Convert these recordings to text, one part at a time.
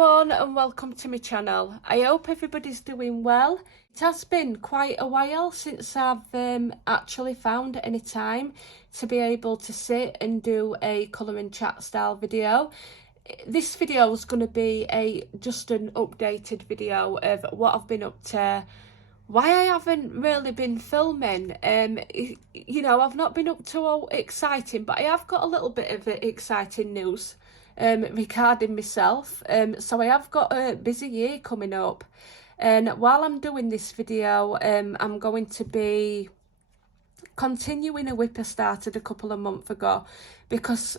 everyone and welcome to my channel. I hope everybody's doing well. It has been quite a while since I've actually found any time to be able to sit and do a colouring chat style video. This video is going to be just an updated video of what I've been up to, why I haven't really been filming. You know, I've not been up to all exciting, but I have got a little bit of exciting news regarding myself. So I have got a busy year coming up, and while I'm doing this video, I'm going to be continuing a whip I started a couple of months ago, because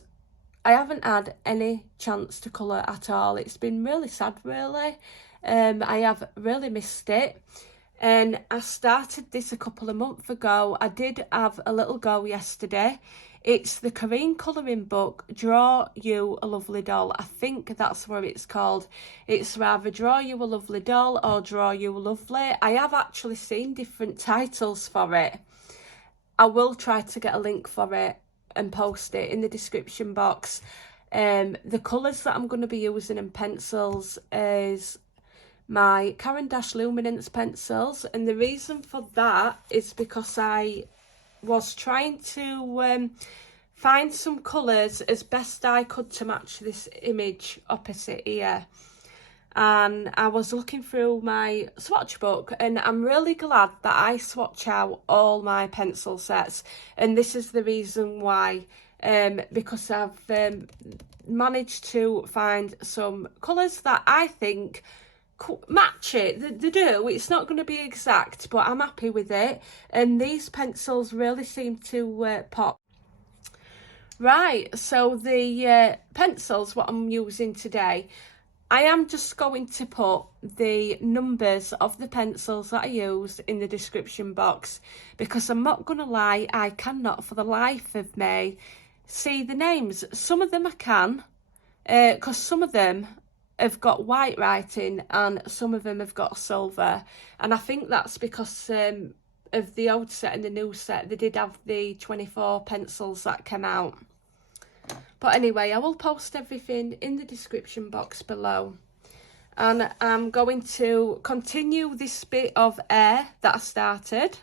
I haven't had any chance to colour at all. It's been really sad, really. I have really missed it. And I started this a couple of months ago. I did have a little go yesterday. It's the Corinne colouring book, Draw You a Lovely Doll. I think that's what it's called. It's rather Draw You a Lovely Doll or Draw You a Lovely. I have actually seen different titles for it. I will try to get a link for it and post it in the description box. The colours that I'm going to be using in pencils is my Caran d'Ache Luminance pencils, and the reason for that is because I was trying to find some colours as best I could to match this image opposite here, and I was looking through my swatch book, and I'm really glad that I swatch out all my pencil sets, and this is the reason why. Because I've managed to find some colours that I think match it. They do. It's not going to be exact, but I'm happy with it, and these pencils really seem to pop. Right, so the pencils what I'm using today, I am just going to put the numbers of the pencils that I use in the description box, because I'm not going to lie, I cannot for the life of me see the names. Some of them I can, because some of them have got white writing and some of them have got silver, and I think that's because of the old set and the new set. They did have the 24 pencils that came out. But anyway, I will post everything in the description box below, and I'm going to continue this bit of air that I started,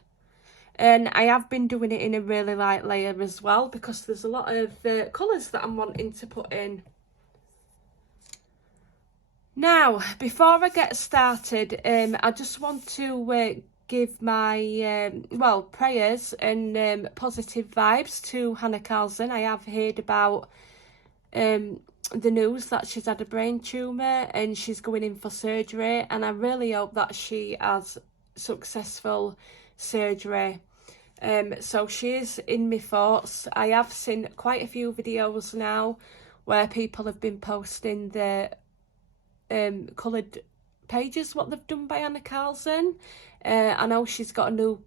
and I have been doing it in a really light layer as well, because there's a lot of colours that I'm wanting to put in. Now, before I get started, I just want to give my, prayers and positive vibes to Hannah Carlson. I have heard about the news that she's had a brain tumour and she's going in for surgery, and I really hope that she has successful surgery. So she is in my thoughts. I have seen quite a few videos now where people have been posting the coloured pages what they've done by Hannah Carlson. I know she's got a new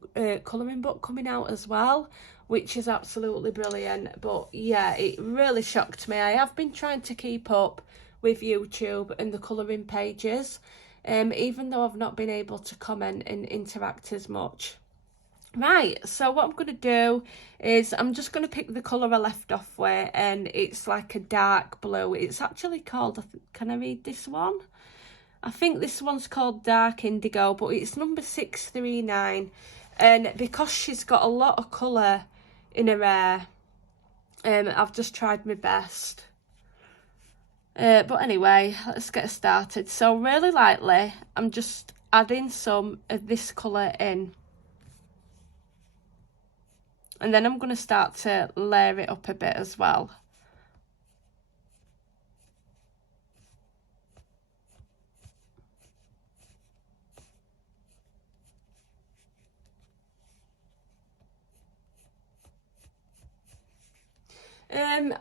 colouring book coming out as well, which is absolutely brilliant. But yeah, it really shocked me. I have been trying to keep up with YouTube and the colouring pages, even though I've not been able to comment and interact as much. Right, so what I'm going to do is I'm just going to pick the colour I left off with, and it's like a dark blue. It's actually called, can I read this one? I think this one's called Dark Indigo, but it's number 639. And because she's got a lot of colour in her hair, I've just tried my best. But anyway, let's get started. So really lightly, I'm just adding some of this colour in. And then I'm going to start to layer it up a bit as well.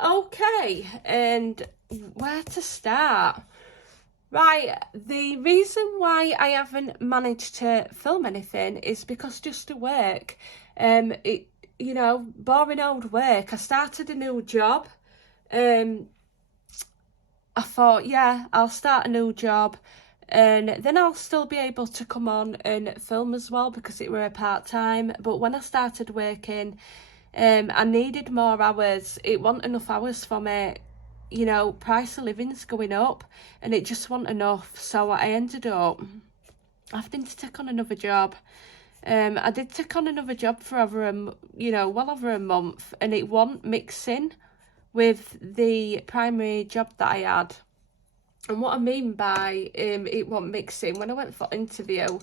Okay, and where to start? Right, the reason why I haven't managed to film anything is because just to work. You know, boring old work. I started a new job. I thought, yeah, I'll start a new job, and then I'll still be able to come on and film as well, because it were a part-time. But when I started working, I needed more hours. It wasn't enough hours for me you know, price of living's going up and it just wasn't enough. So I ended up having to take on another job. I did take on another job for over well over a month, and it wasn't mixing with the primary job that I had. And what I mean by it wasn't mixing, when I went for interview,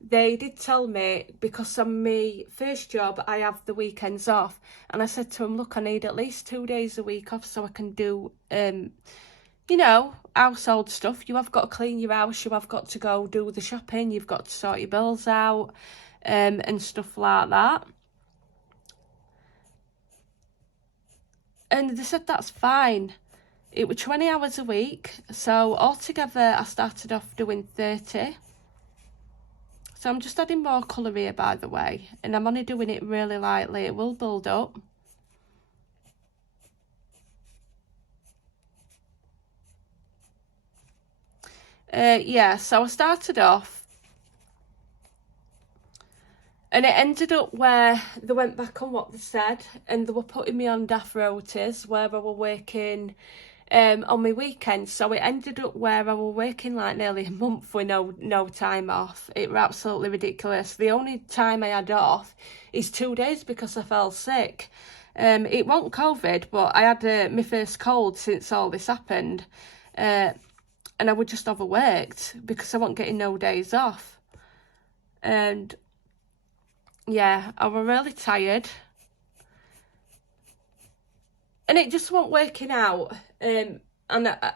they did tell me, because on my first job I have the weekends off, and I said to them, look, I need at least 2 days a week off so I can do household stuff. You have got to clean your house, you have got to go do the shopping, you've got to sort your bills out, and stuff like that. And they said that's fine. It was 20 hours a week, so altogether I started off doing 30. So I'm just adding more colour here, by the way, and I'm only doing it really lightly. It will build up. Yeah, so I started off, and it ended up where they went back on what they said, and they were putting me on daft rotas where I were working on my weekends. So it ended up where I was working like nearly a month with no time off. It was absolutely ridiculous. The only time I had off is 2 days because I fell sick. It wasn't COVID, but I had my first cold since all this happened, and I was just overworked because I wasn't getting no days off. And yeah, I was really tired, and it just wasn't working out. And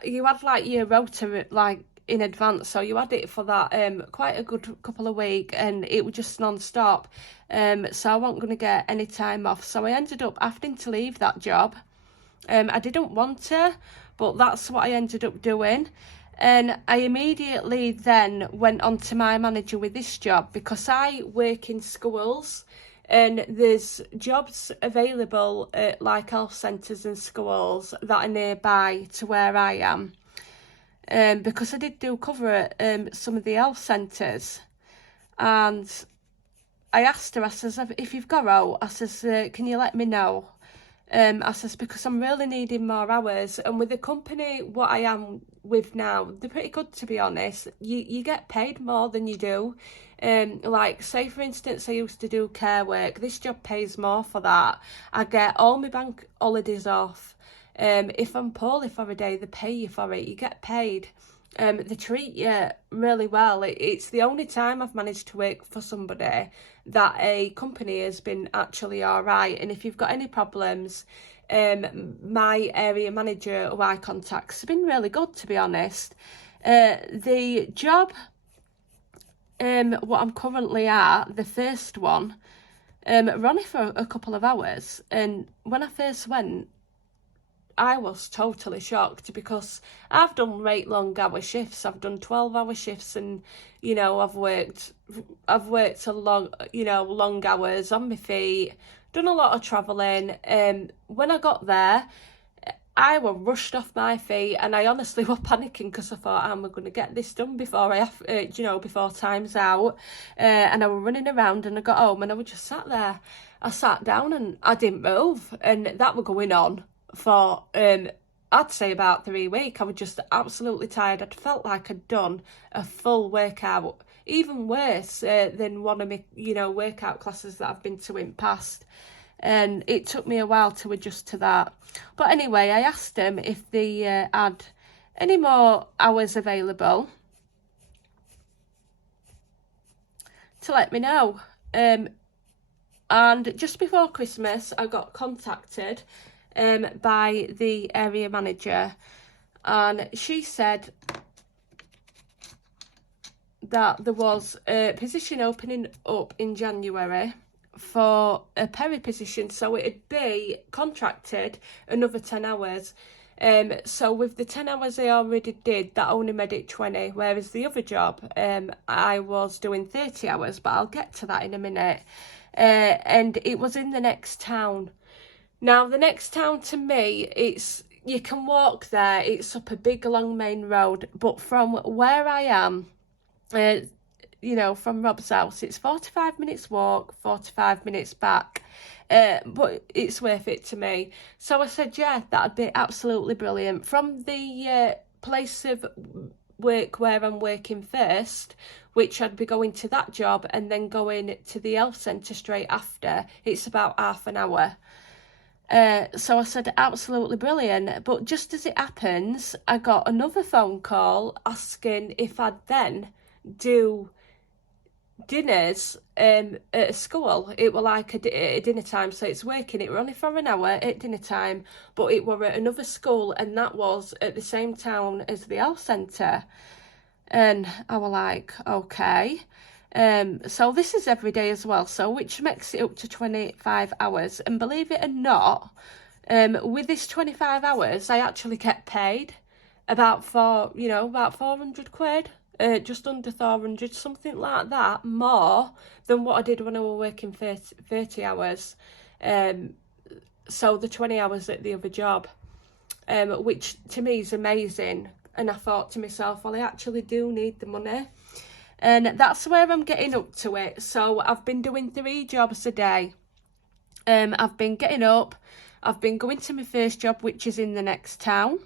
you had like your rota like in advance, so you had it for that quite a good couple of weeks, and it was just non-stop. So I wasn't going to get any time off, so I ended up having to leave that job. I didn't want to, but that's what I ended up doing. And I immediately then went on to my manager with this job, because I work in schools and there's jobs available at like health centres and schools that are nearby to where I am. Because I did do cover at some of the health centres, and I asked her, I says, if you've got out, I says, can you let me know? I says, because I'm really needing more hours, and with the company what I am with now, they're pretty good, to be honest. You get paid more than you do. Like, say for instance, I used to do care work. This job pays more for that. I get all my bank holidays off. If I'm poorly for a day, they pay you for it. You get paid. They treat you really well. It's the only time I've managed to work for somebody that a company has been actually all right. And if you've got any problems, my area manager who I contact has been really good, to be honest. The job what I'm currently at, the first one, running for a couple of hours, and when I first went, I was totally shocked, because I've done right long hour shifts. I've done 12-hour shifts, and I've worked a long hours on my feet, done a lot of travelling. When I got there, I was rushed off my feet, and I honestly was panicking, because I thought, I'm going to get this done before before time's out. And I was running around, and I got home and I was just sat there. I sat down and I didn't move, and that was going on for I'd say about 3 weeks. I was just absolutely tired. I'd felt like I'd done a full workout, even worse than one of my workout classes that I've been to in past. And it took me a while to adjust to that. But anyway, I asked them if they had any more hours available to let me know. And just before Christmas, I got contacted by the area manager, and she said that there was a position opening up in January for a peri position, so it'd be contracted another 10 hours. So with the 10 hours I already did, that only made it 20, whereas the other job I was doing 30 hours, but I'll get to that in a minute. And it was in the next town. Now, the next town to me, you can walk there, it's up a big long main road, but from where I am, you know, from Rob's house. It's 45 minutes walk, 45 minutes back. But it's worth it to me. So I said, yeah, that'd be absolutely brilliant. From the place of work where I'm working first, which I'd be going to that job and then going to the health centre straight after, it's about half an hour. So I said, absolutely brilliant. But just as it happens, I got another phone call asking if I'd then do dinners at a school. It were like a dinner time, so it's working. It were only for an hour at dinner time, but it were at another school, and that was at the same town as the health centre. And I were like, okay. So this is every day as well, so which makes it up to 25 hours. And believe it or not, with this 25 hours, I actually get paid about 400 quid. Just under 400, something like that, more than what I did when I was working 30 hours. So the 20 hours at the other job, which to me is amazing. And I thought to myself, well, I actually do need the money. And that's where I'm getting up to it. So I've been doing 3 jobs a day. I've been getting up. I've been going to my first job, which is in the next town.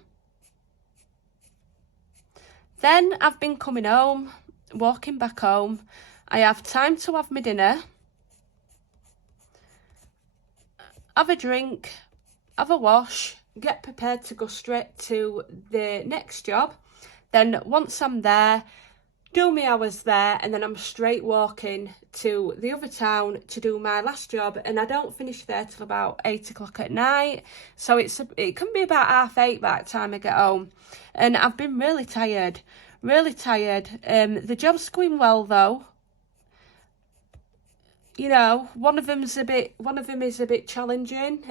Then I've been coming home, walking back home. I have time to have my dinner, have a drink, have a wash, get prepared to go straight to the next job. Then once I'm there, do my hours there, and then I'm straight walking to the other town to do my last job, and I don't finish there till about 8 o'clock at night. So it can be about 8:30 by the time I get home. And I've been really tired. The job's going well though. You know, one of them is a bit challenging.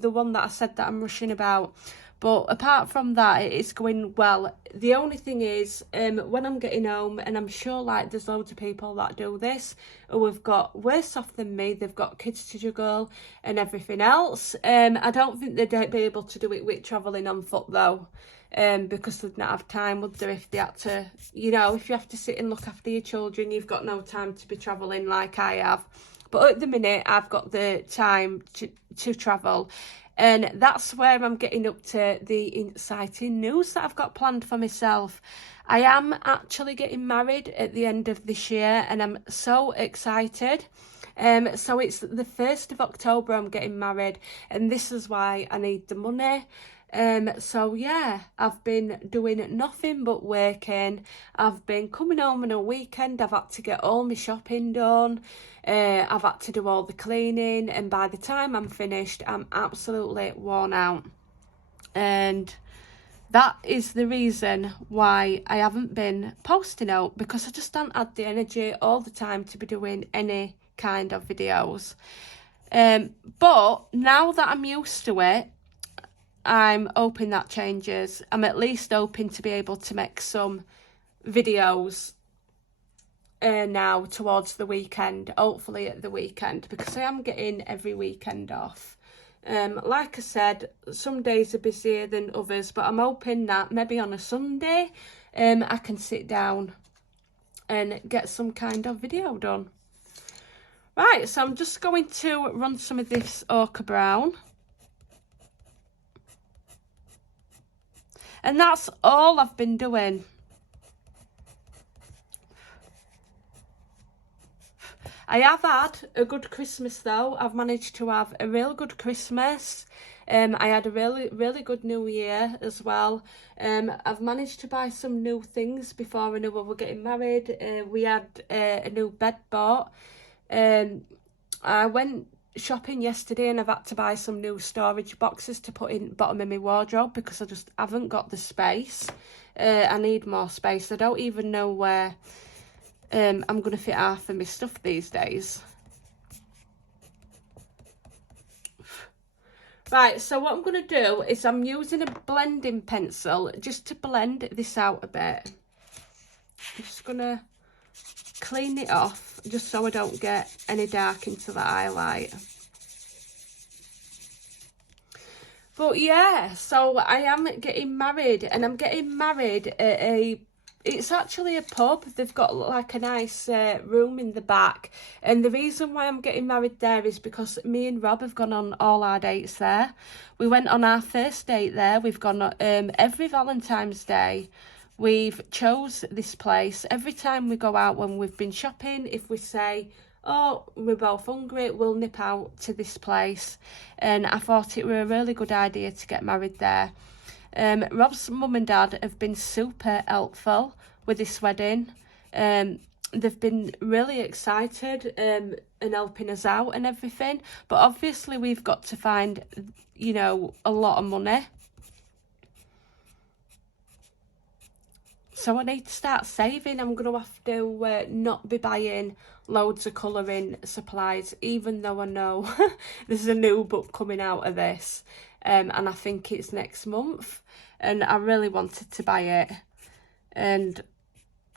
The one that I said that I'm rushing about. But apart from that, it's going well. The only thing is, when I'm getting home, and I'm sure like there's loads of people that do this, who have got worse off than me, they've got kids to juggle and everything else. I don't think they'd be able to do it with travelling on foot though. Because they'd not have time, would they, if they had to, you know, if you have to sit and look after your children, you've got no time to be travelling like I have. But at the minute, I've got the time to travel. And that's where I'm getting up to the exciting news that I've got planned for myself. I am actually getting married at the end of this year, and I'm so excited. So it's the 1st of October I'm getting married, and this is why I need the money. So yeah, I've been doing nothing but working. I've been coming home on a weekend. I've had to get all my shopping done. I've had to do all the cleaning, and by the time I'm finished, I'm absolutely worn out. And that is the reason why I haven't been posting out, because I just haven't had the energy all the time to be doing any kind of videos. But now that I'm used to it, I'm hoping that changes. I'm at least hoping to be able to make some videos now towards the weekend, hopefully at the weekend, because I am getting every weekend off. Like I said, some days are busier than others, but I'm hoping that maybe on a Sunday I can sit down and get some kind of video done. Right, so I'm just going to run some of this ochre brown. And that's all I've been doing. I have had a good Christmas though. I've managed to have a real good Christmas. I had a really good New Year as well. I've managed to buy some new things before I knew we were getting married. We had a new bed bought. I went shopping yesterday, and I've had to buy some new storage boxes to put in the bottom of my wardrobe because I just haven't got the space. I need more space. I don't even know where I'm going to fit half of my stuff these days. Right, so what I'm going to do is I'm using a blending pencil just to blend this out a bit. I'm just going to clean it off just so I don't get any dark into the highlight. But yeah, so I am getting married, and I'm getting married at a It's actually a pub. They've got like a nice room in the back, and the reason why I'm getting married there is because me and Rob have gone on all our dates there. We went on our first date there. We've gone every Valentine's Day. We've chose this place. Every time we go out when we've been shopping, if we say, oh, we're both hungry, we'll nip out to this place. And I thought it were a really good idea to get married there. Rob's mum and dad have been super helpful with this wedding. They've been really excited and helping us out and everything. But obviously we've got to find, you know, a lot of money. So I need to start saving. I'm going to have to not be buying loads of colouring supplies, even though I know there's a new book coming out of this. And I think it's next month. And I really wanted to buy it. And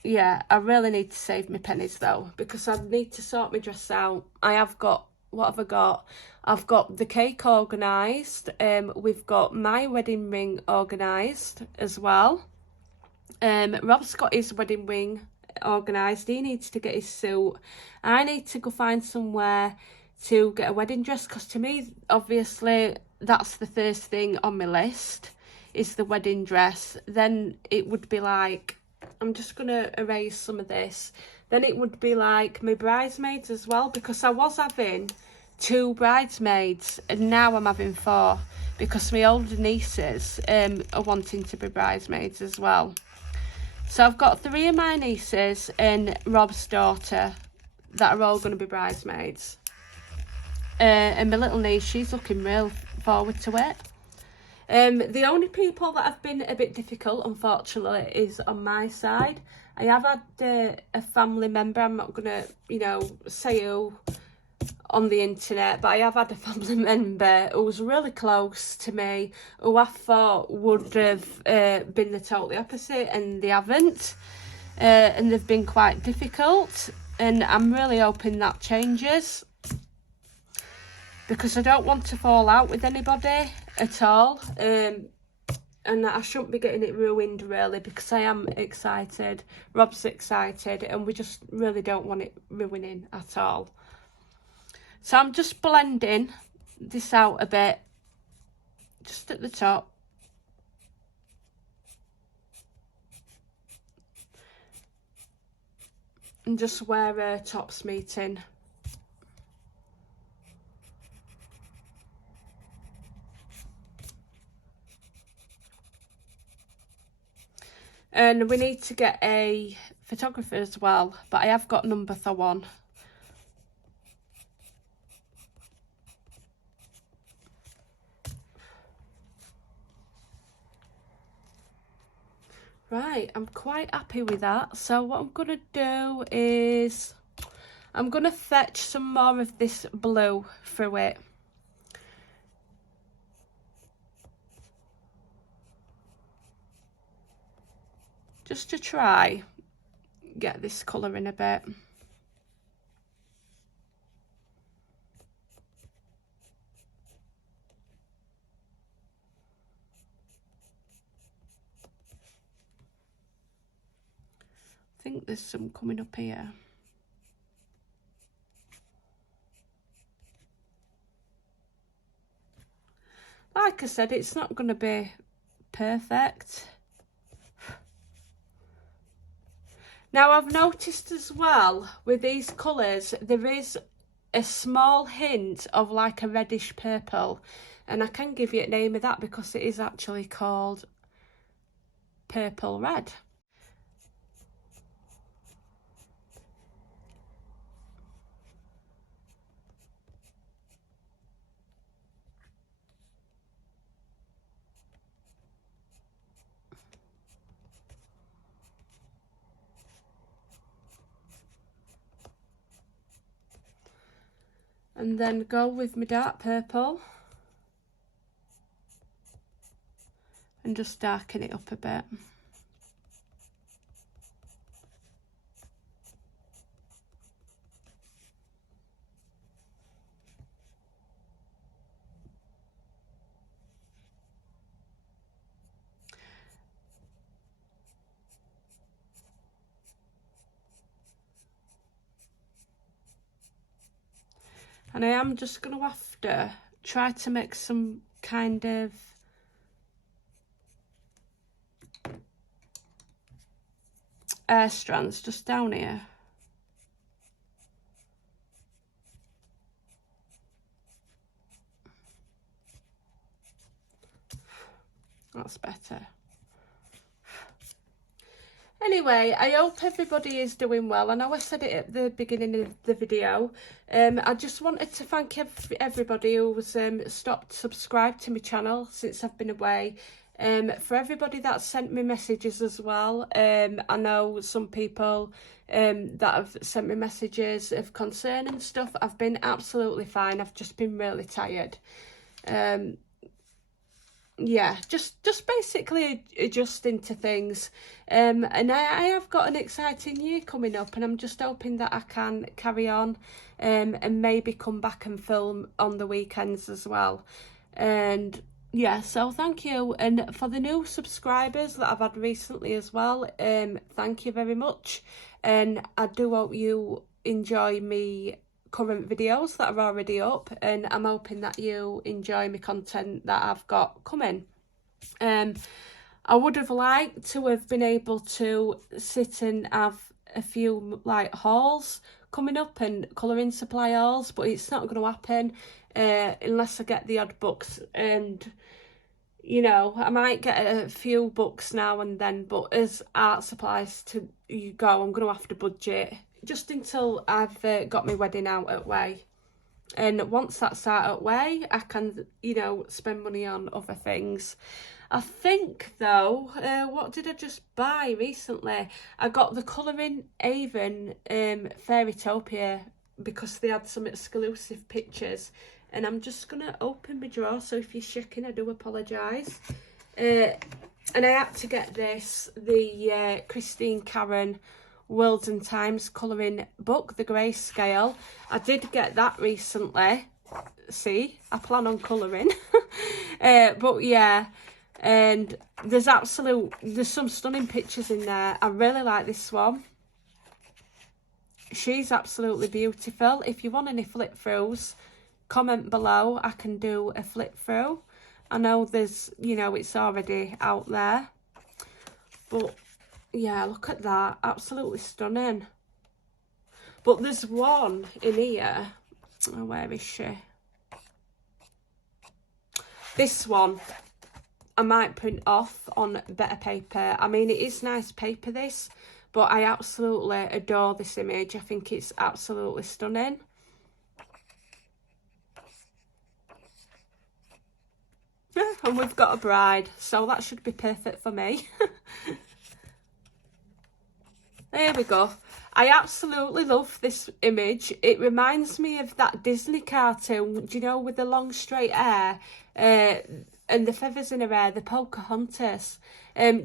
yeah, I really need to save my pennies though, because I need to sort my dress out. I have got, what have I got? I've got the cake organised. We've got my wedding ring organised as well. Rob's got his wedding ring organised. He needs to get his suit. I need to go find somewhere to get a wedding dress, because to me, obviously, that's the first thing on my list, is the wedding dress. Then it would be like, I'm just going to erase some of this. Then it would be like my bridesmaids as well, because I was having 2 bridesmaids and now I'm having 4, because my older nieces are wanting to be bridesmaids as well. So I've got 3 of my nieces and Rob's daughter that are all going to be bridesmaids. And my little niece, she's looking real forward to it. The only people that have been a bit difficult, unfortunately, is on my side. I have had a family member, I'm not going to, you know, say who on the internet, but I have had a family member who was really close to me, who I thought would have been the totally opposite, and they haven't. And they've been quite difficult, and I'm really hoping that changes, because I don't want to fall out with anybody at all. And I shouldn't be getting it ruined, really, because I am excited, Rob's excited, and we just really don't want it ruining at all. So I'm just blending this out a bit, just at the top. And just where tops meeting. And we need to get a photographer as well, but I have got number for one. Right, I'm quite happy with that. So what I'm going to do is I'm going to fetch some more of this blue through it. Just to try get this colour in a bit. I think there's some coming up here. Like I said, it's not going to be perfect. Now I've noticed as well with these colours, there is a small hint of like a reddish purple, and I can give you a name of that because it is actually called purple red. And then go with my dark purple and just darken it up a bit. And I am just going to have to try to make some kind of air strands just down here. That's better. Anyway, I hope everybody is doing well. I know I said it at the beginning of the video. I just wanted to thank everybody who's stopped subscribe to my channel since I've been away. For everybody that sent me messages as well. I know some people that have sent me messages of concern and stuff. I've been absolutely fine. I've just been really tired. Yeah, just basically adjusting to things, and I have got an exciting year coming up, and I'm just hoping that I can carry on, and maybe come back and film on the weekends as well. And yeah, so thank you. And for the new subscribers that I've had recently as well, thank you very much, and I do hope you enjoy me current videos that are already up, and I'm hoping that you enjoy my content that I've got coming. I would have liked to have been able to sit and have a few like hauls coming up and colouring supply hauls, but it's not going to happen unless I get the odd books. And you know, I might get a few books now and then, but as art supplies to go, I'm going to have to budget just until I've got my wedding out at way. And once that's out at way, I can, you know, spend money on other things. I think though, what did I just buy recently? I got the Colouring Avon Fairytopia because they had some exclusive pictures. And I'm just going to open my drawer, so if you're shaking, I do apologise. And I had to get this, the Christine Karen Worlds and Times colouring book, the Grayscale. I did get that recently. See, I plan on colouring. But yeah, and there's some stunning pictures in there. I really like this one. She's absolutely beautiful. If you want any flip throughs, comment below. I can do a flip through. I know there's, you know, it's already out there, but yeah, look at that, absolutely stunning. But there's one in here, oh, where is she? This one I might print off on better paper. I mean, it is nice paper, this, but I absolutely adore this image. I think it's absolutely stunning. And we've got a bride, so that should be perfect for me. There we go. I absolutely love this image. It reminds me of that Disney cartoon, do you know, with the long straight hair and the feathers in her hair, the Pocahontas.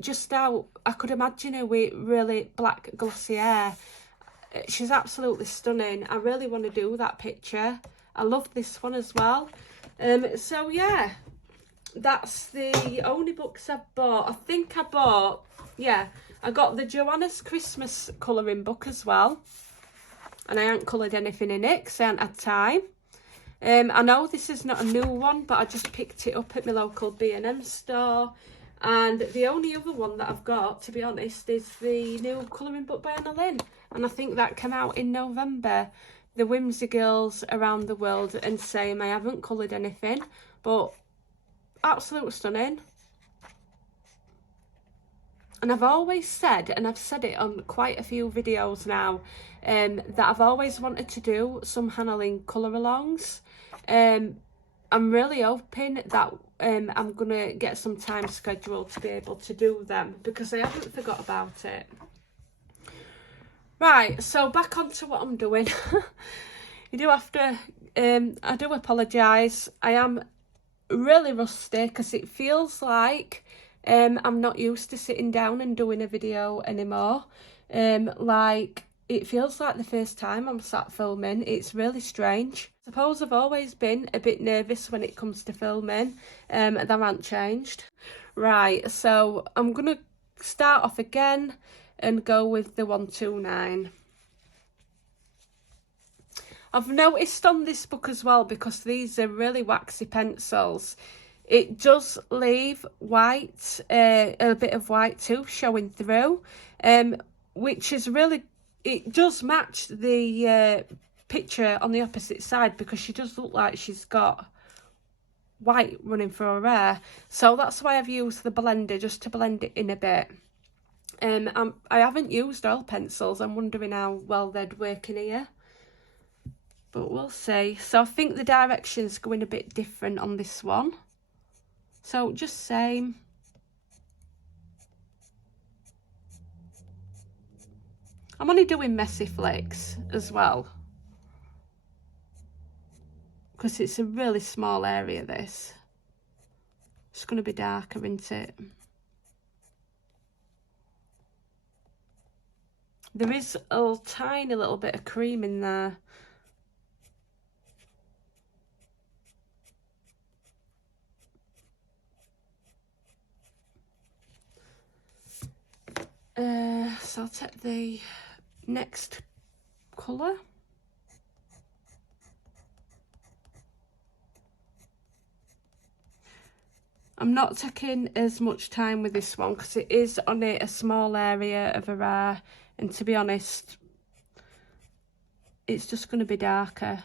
Just how I could imagine her with really black glossy hair. She's absolutely stunning. I really want to do that picture. I love this one as well. So yeah, that's the only books I've bought. I think I bought, yeah, I got the Joanna's Christmas colouring book as well. And I haven't coloured anything in it because I haven't had time. I know this is not a new one, but I just picked it up at my local B&M store. And the only other one that I've got, to be honest, is the new colouring book by Anna Lynn. And I think that came out in November. The Whimsy Girls Around the World and Same. I haven't coloured anything, but absolutely stunning. And I've always said, and I've said it on quite a few videos now, that I've always wanted to do some Hannah Lynn colour-alongs. I'm really hoping that I'm going to get some time scheduled to be able to do them, because I haven't forgot about it. Right, so back on to what I'm doing. You do have to, I do apologise. I am really rusty because it feels like I'm not used to sitting down and doing a video anymore. Like, it feels like the first time I'm sat filming. It's really strange. I suppose I've always been a bit nervous when it comes to filming. That hasn't changed. Right, so I'm going to start off again and go with the 129. I've noticed on this book as well, because these are really waxy pencils, it does leave white, a bit of white too showing through, which is really, it does match the picture on the opposite side, because she does look like she's got white running through her hair. So that's why I've used the blender, just to blend it in a bit. I haven't used oil pencils. I'm wondering how well they'd work in here, but we'll see. So I think the direction's going a bit different on this one, so just same. I'm only doing messy flicks as well, because it's a really small area, this. It's going to be darker, isn't it? There is a tiny little bit of cream in there. So I'll take the next colour. I'm not taking as much time with this one, because it is on a small area of her hair, and to be honest, it's just going to be darker.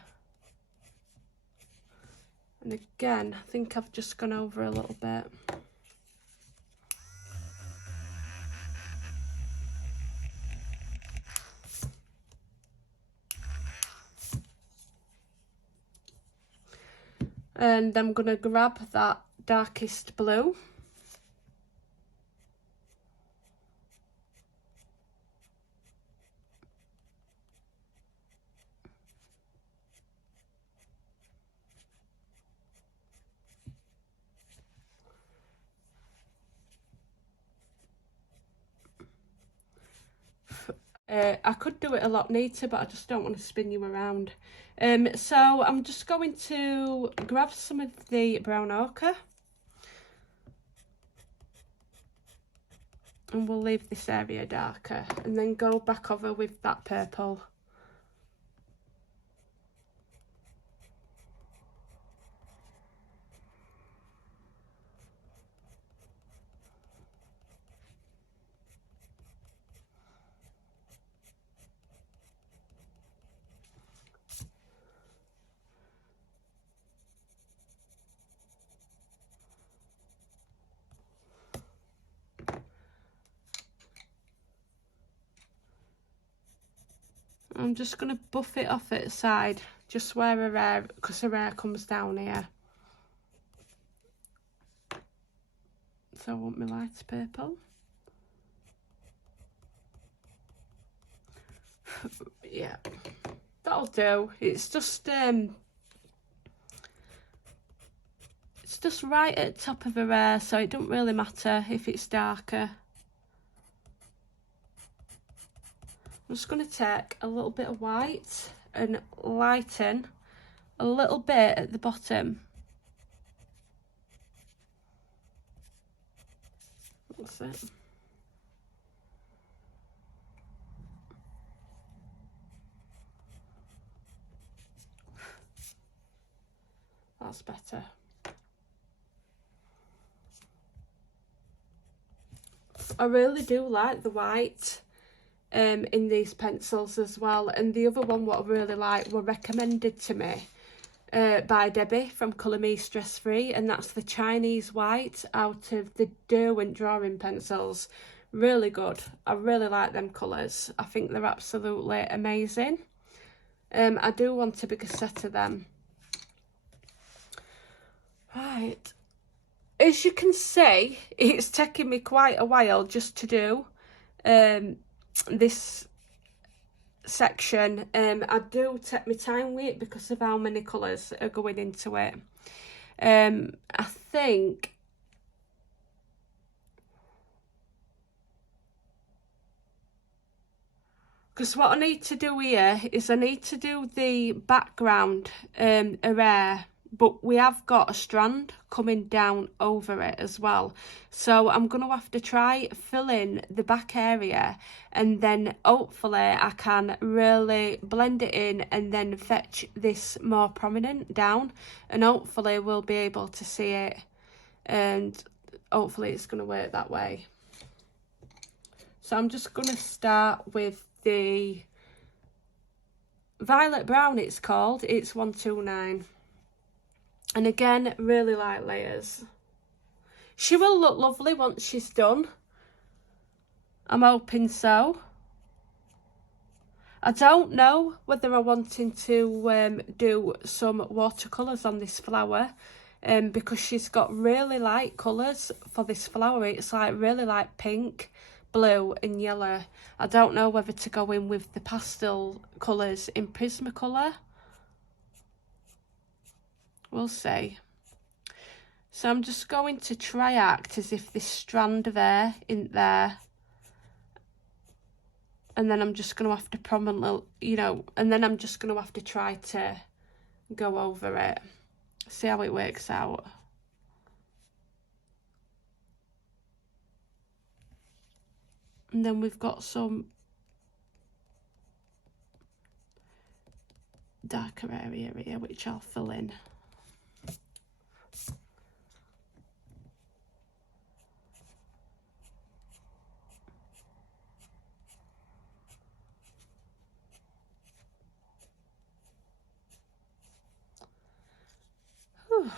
And again, I think I've just gone over a little bit. And I'm going to grab that darkest blue. I could do it a lot neater, but I just don't want to spin you around. So I'm just going to grab some of the brown ochre, and we'll leave this area darker, and then go back over with that purple. I'm just going to buff it off at the side, just where her hair, because her hair comes down here. So I want my lighter purple. Yeah, that'll do. It's just right at the top of her hair, so it doesn't really matter if it's darker. I'm just going to take a little bit of white and lighten a little bit at the bottom. That's it. That's better. I really do like the white in these pencils as well, and the other one what I really like were recommended to me by Debbie from Colour Me Stress Free, and that's the Chinese white out of the Derwent drawing pencils. Really good. I really like them colours. I think they're absolutely amazing. I do want a bigger set of them. Right, as you can see, it's taken me quite a while just to do this section. I do take my time with it because of how many colours are going into it. I think because what I need to do here is I need to do the background her hair but we have got a strand coming down over it as well. So I'm going to have to try fill in the back area, and then hopefully I can really blend it in and then fetch this more prominent down, and hopefully we'll be able to see it, and hopefully it's going to work that way. So I'm just going to start with the Violet Brown, it's called. It's 129. And again, really light layers. She will look lovely once she's done. I'm hoping so. I don't know whether I'm wanting to do some watercolours on this flower, because she's got really light colours for this flower. It's like really light pink, blue and yellow. I don't know whether to go in with the pastel colours in Prismacolor. We'll see. So I'm just going to try act as if this strand there isn't there. And then I'm just going to have to prominently, you know, and then I'm just going to have to try to go over it. See how it works out. And then we've got some darker area here, which I'll fill in. Whew.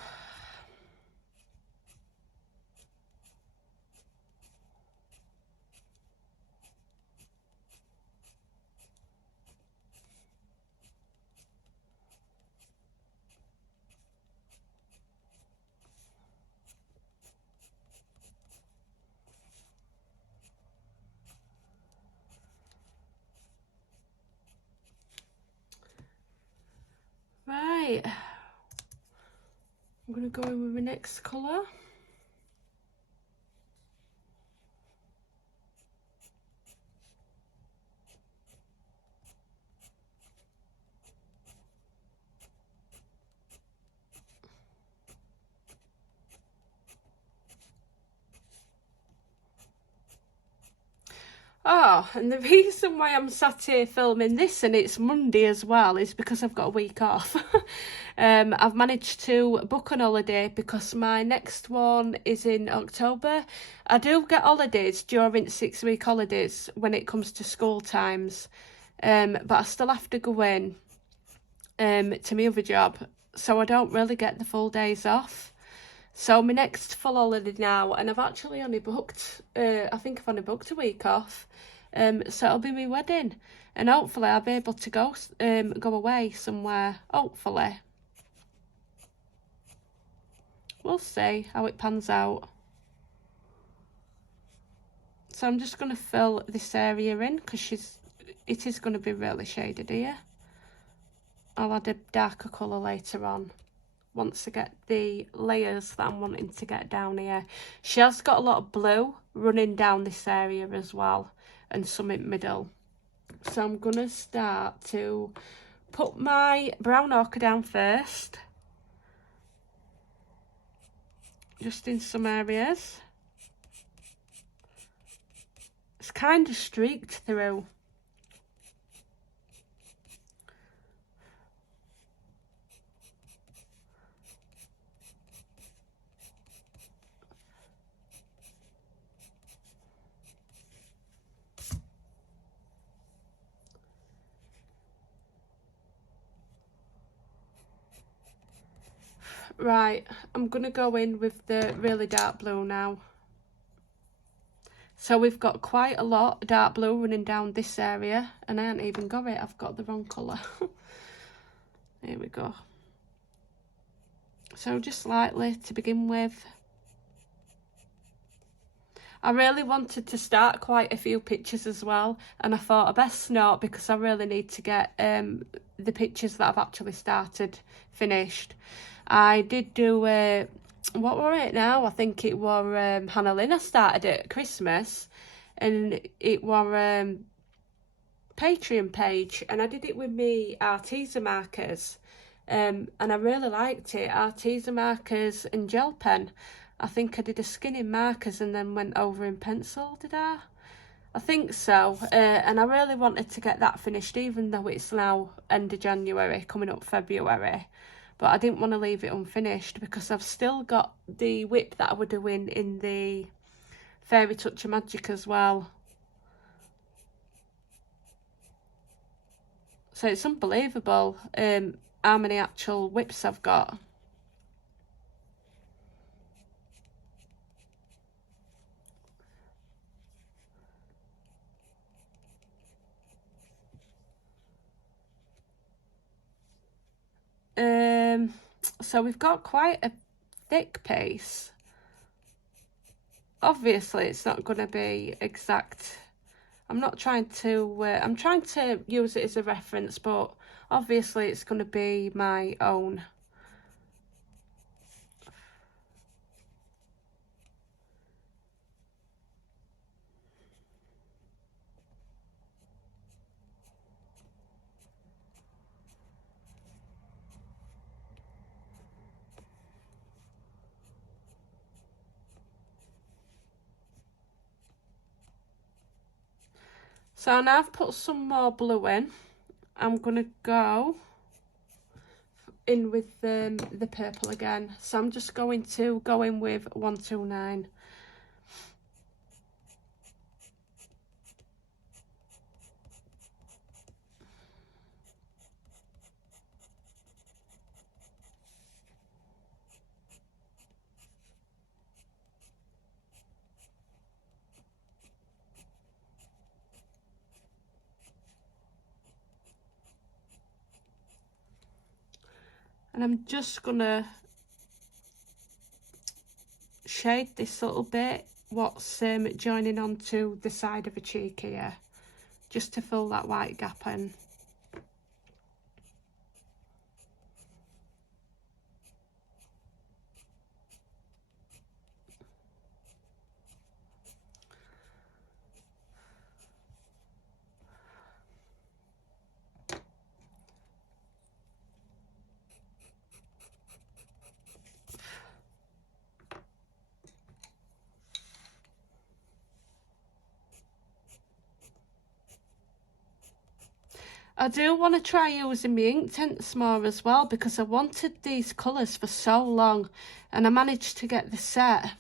Right, I'm going to go in with my next colour. Oh, and the reason why I'm sat here filming this, and it's Monday as well, is because I've got a week off. I've managed to book an holiday because my next one is in October. I do get holidays during 6-week holidays when it comes to school times, but I still have to go in to my other job, so I don't really get the full days off. So my next full holiday now, and I've actually only booked, I think I've only booked a week off, so it'll be my wedding, and hopefully I'll be able to go away somewhere, hopefully. We'll see how it pans out. So I'm just going to fill this area in, because it is going to be really shaded here. I'll add a darker colour later on, once I get the layers that I'm wanting to get down here. She has got a lot of blue running down this area as well, and some in the middle. So I'm going to start to put my brown ochre down first, just in some areas. It's kind of streaked through. Right, I'm going to go in with the really dark blue now. So we've got quite a lot of dark blue running down this area, and I haven't even got it, I've got the wrong colour. Here we go. So just slightly to begin with. I really wanted to start quite a few pictures as well, and I thought I best not, because I really need to get the pictures that I've actually started finished. I did do what were it now? I think it was Hannah Lynn I started at Christmas, and it was Patreon page, and I did it with me Arteza markers, and I really liked it. Arteza markers and gel pen. I think I did a skin in markers and then went over in pencil, did I? I think so, and I really wanted to get that finished, even though it's now end of January, coming up February. But I didn't want to leave it unfinished because I've still got the whip that I was doing in the Fairy Touch of Magic as well. So it's unbelievable how many actual whips I've got. So we've got quite a thick piece. Obviously it's not going to be exact. I'm not trying to, I'm trying to use it as a reference, but obviously it's going to be my own. So now I've put some more blue in. I'm going to go in with the purple again. So I'm just going to go in with 129. And I'm just gonna shade this little bit, what's joining onto the side of a cheek here, just to fill that white gap in. I do want to try using my Inktense more as well, because I wanted these colours for so long and I managed to get the set.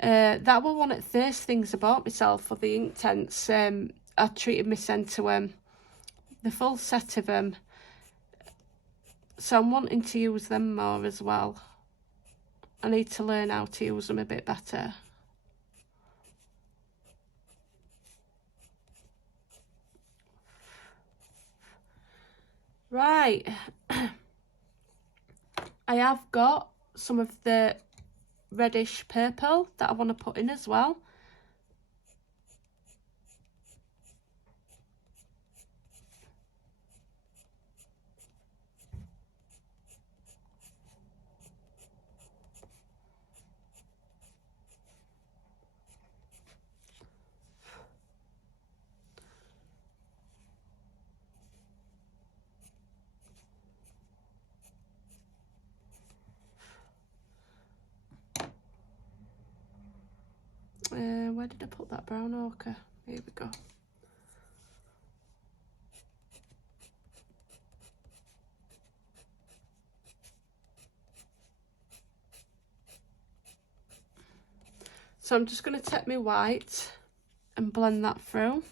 That was one of the first things I bought myself for the Inktense. I treated my to the full set of them. So I'm wanting to use them more as well. I need to learn how to use them a bit better. Right, I have got some of the reddish purple that I want to put in as well. Where did I put that brown ochre? Here we go. So I'm just going to take my white and blend that through.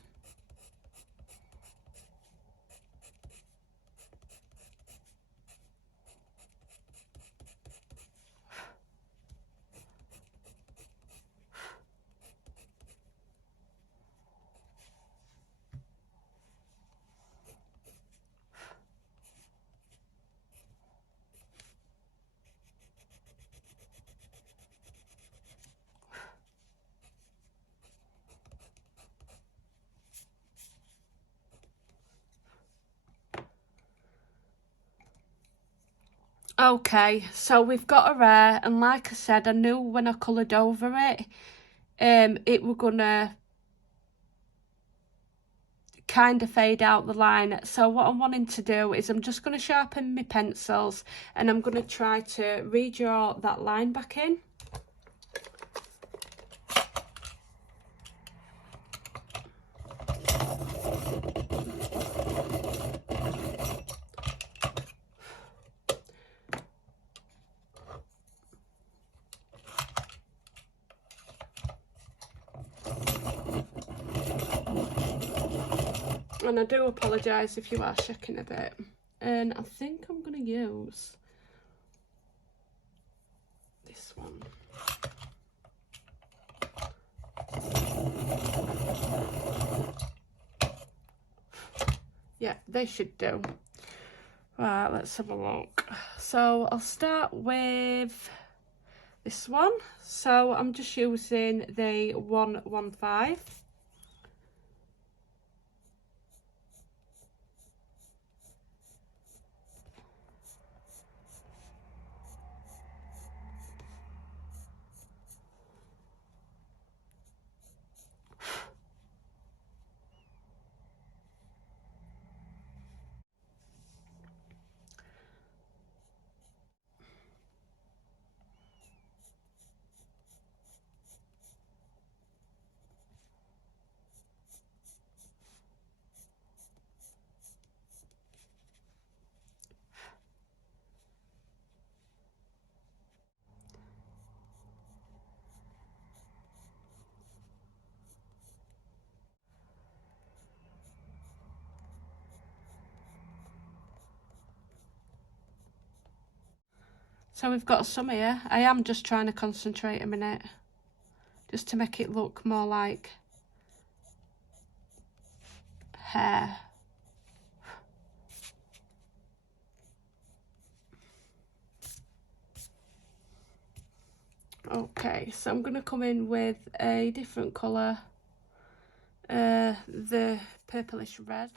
Okay, so we've got a rare, and like I said, I knew when I coloured over it, it were gonna kind of fade out the line. So what I'm wanting to do is I'm just going to sharpen my pencils and I'm going to try to redraw that line back in. And I do apologise if you are shaking a bit. And I think I'm going to use this one. Yeah, they should do. Right, let's have a look. So I'll start with this one. So I'm just using the 115. So we've got some here. I am just trying to concentrate a minute, just to make it look more like hair. Okay, so I'm going to come in with a different colour, the purplish red.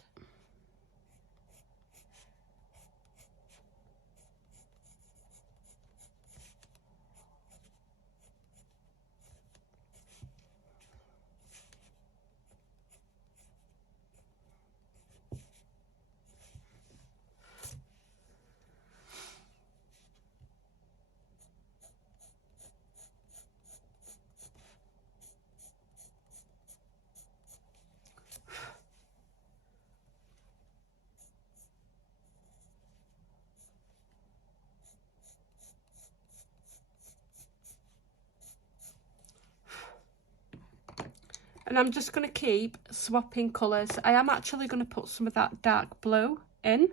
And I'm just going to keep swapping colours. I am actually going to put some of that dark blue in.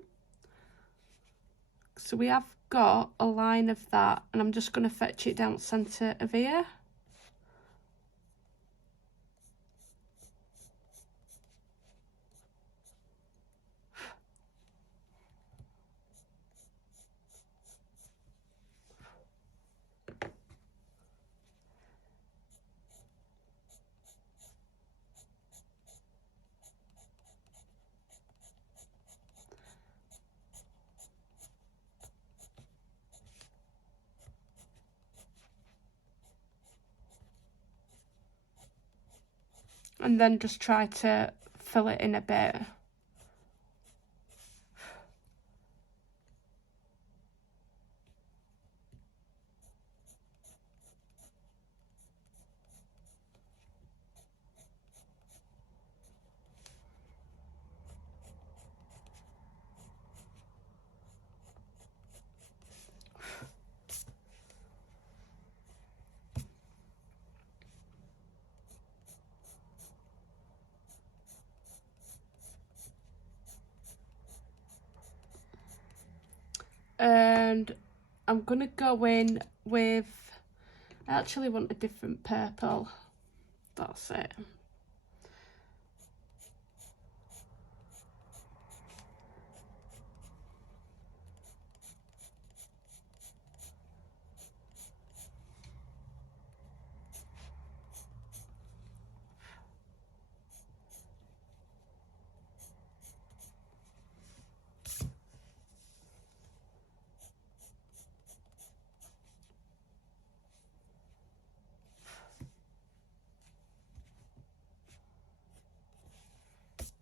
So we have got a line of that, and I'm just going to fetch it down the centre of here. And then just try to fill it in a bit. And I'm going to go in with, I actually want a different purple. That's it.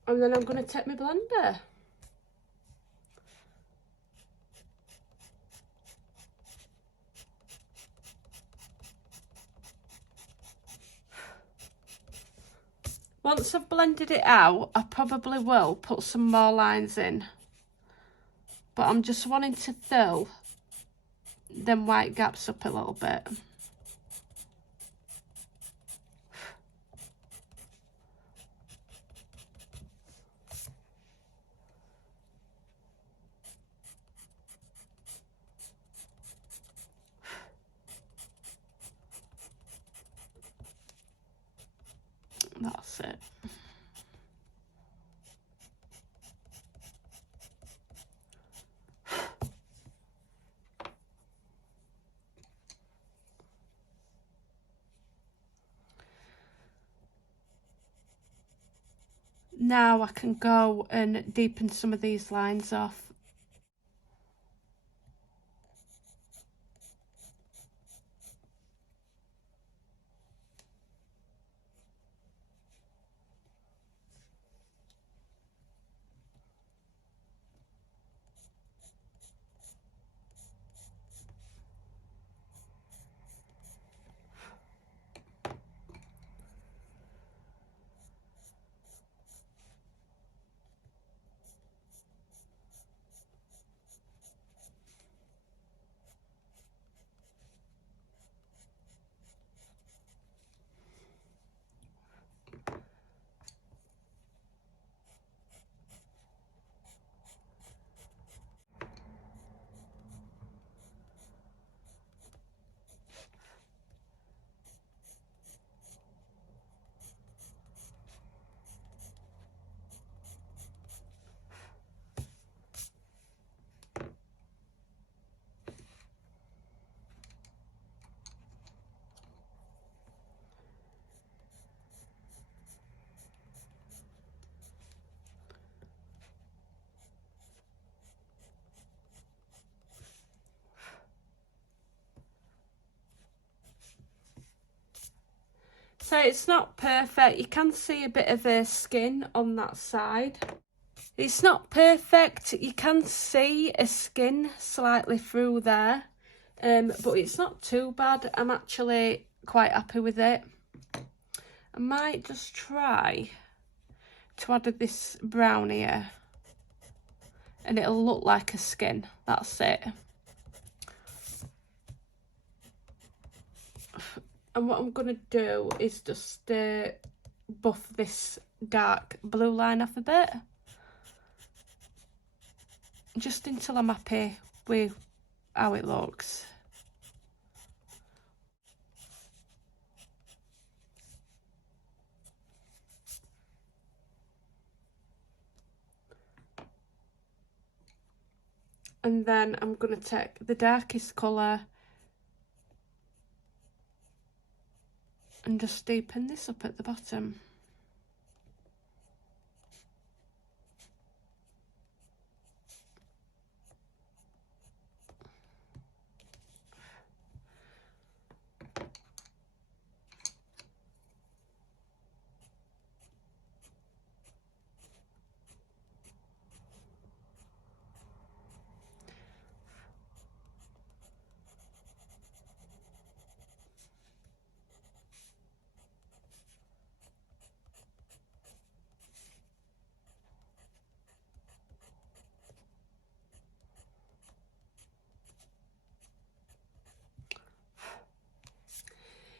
And then I'm going to take my blender. Once I've blended it out, I probably will put some more lines in. But I'm just wanting to fill them white gaps up a little bit. That's it. Now I can go and deepen some of these lines off. So it's not perfect. You can see a bit of a skin on that side. It's not perfect. You can see a skin slightly through there, but it's not too bad. I'm actually quite happy with it. I might just try to add this brown here, and it'll look like a skin. That's it. And what I'm going to do is just buff this dark blue line off a bit. Just until I'm happy with how it looks. And then I'm going to take the darkest colour and just deepen this up at the bottom.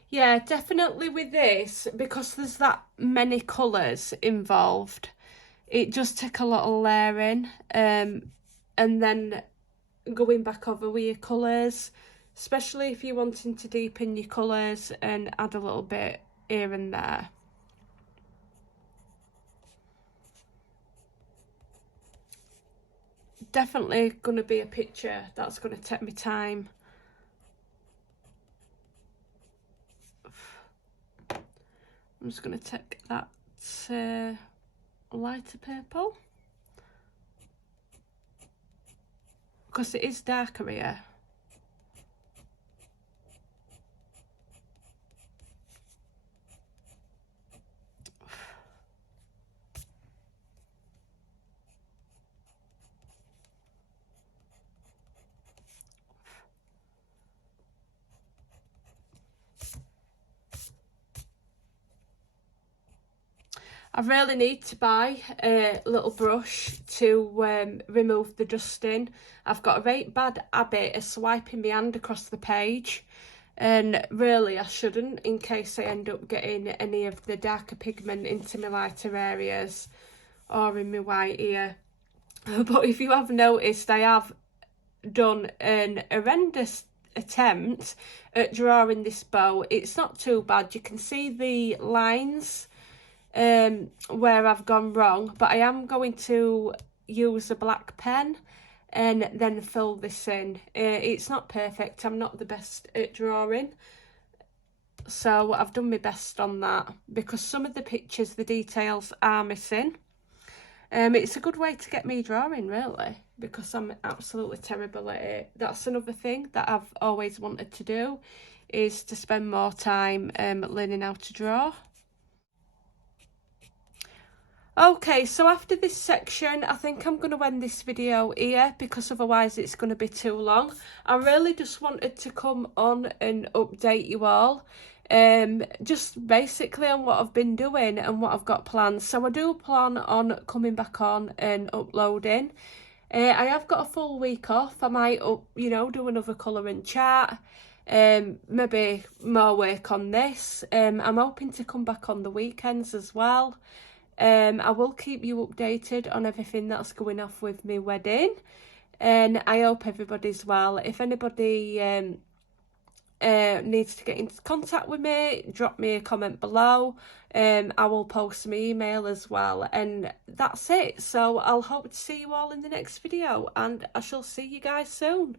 Yeah, definitely with this, because there's that many colours involved, it does take a lot of layering, and then going back over with your colours, especially if you're wanting to deepen your colours and add a little bit here and there. Definitely going to be a picture that's going to take me time. I'm just going to take that lighter purple, because it is darker here. I really need to buy a little brush to remove the dusting. I've got a very bad habit of swiping my hand across the page, and really I shouldn't, in case I end up getting any of the darker pigment into my lighter areas or in my white ear. But if you have noticed, I have done an horrendous attempt at drawing this bow. It's not too bad. You can see the lines where I've gone wrong, but I am going to use a black pen and then fill this in. It's not perfect. I'm not the best at drawing, so I've done my best on that, because some of the pictures, the details are missing. It's a good way to get me drawing, really, because I'm absolutely terrible at it. That's another thing that I've always wanted to do, is to spend more time learning how to draw. Okay, so after this section, I think I'm going to end this video here, because otherwise it's going to be too long. I really just wanted to come on and update you all, just basically on what I've been doing and what I've got planned. So I do plan on coming back on and uploading. I have got a full week off. I might do another colouring chat, maybe more work on this. I'm hoping to come back on the weekends as well. I will keep you updated on everything that's going off with my wedding, and I hope everybody's well. If anybody needs to get into contact with me, drop me a comment below. I will post my email as well, and that's it. So I'll hope to see you all in the next video, and I shall see you guys soon.